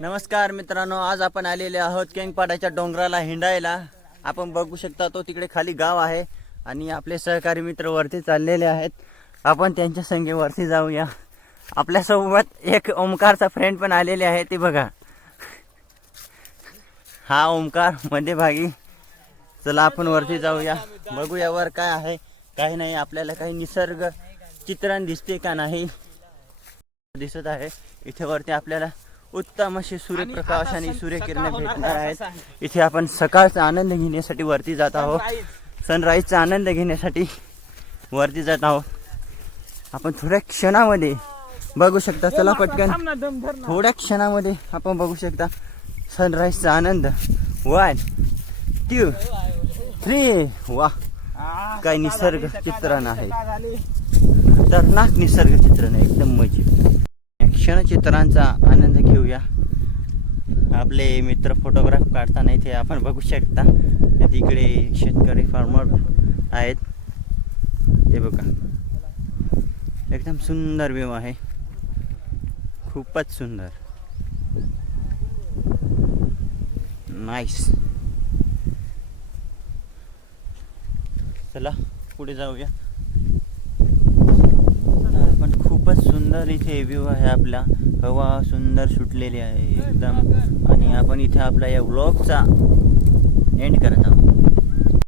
नमस्कार मित्रांनो, आज आपण आलेले आहोत केंगपाड्याच्या डोंगराला हिंडायला। आपण बघू शकता तो तिकडे खाली गाव आहे आणि आपले सहकारी मित्र वरती चाललेले आहेत। आपण त्यांच्या संगे वरती जाऊया। आपल्या सोबत एक ओमकारचा फ्रेंड पण आलेले आहे, ते बघा। हा ओमकार मध्यभागी। चला आपण वरती जाऊया, बघूया वर काय आहे काय नाही। आपल्याला काही निसर्ग चित्रण दिसते का नाही दिसत आहे। इथे वरती आपल्याला उत्तम असे सूर्यप्रकाश आणि सूर्यकिरणे भेटणार आहेत। इथे आपण सकाळचा आनंद घेण्यासाठी वरती जात आहोत, सनराईजचा आनंद घेण्यासाठी वरती जात आहोत। आपण थोड्या क्षणामध्ये बघू शकता, चला पटकन थोड्या क्षणामध्ये आपण बघू शकता सनराईजचा आनंद। 1 2 3 वाह, काय निसर्ग चित्रण आहे, खतरनाक निसर्ग चित्रण आहे, एकदम मजेत। क्षणचित्रांचा आनंद घेऊया। आपले मित्र फोटोग्राफ काढताना इथे आपण बघू शकता, तिकडे शेतकरी फार्मर आहेत, ते बघा। एकदम सुंदर व्ह्यू आहे, खूपच सुंदर, नाईस। चला पुढे जाऊया। पण खूपच सुंदर इथे व्ह्यू आहे आपला, हवा सुंदर सुटलेली आहे एकदम। आणि आपण इथे आपला या व्लॉगचा एंड करत आहोत।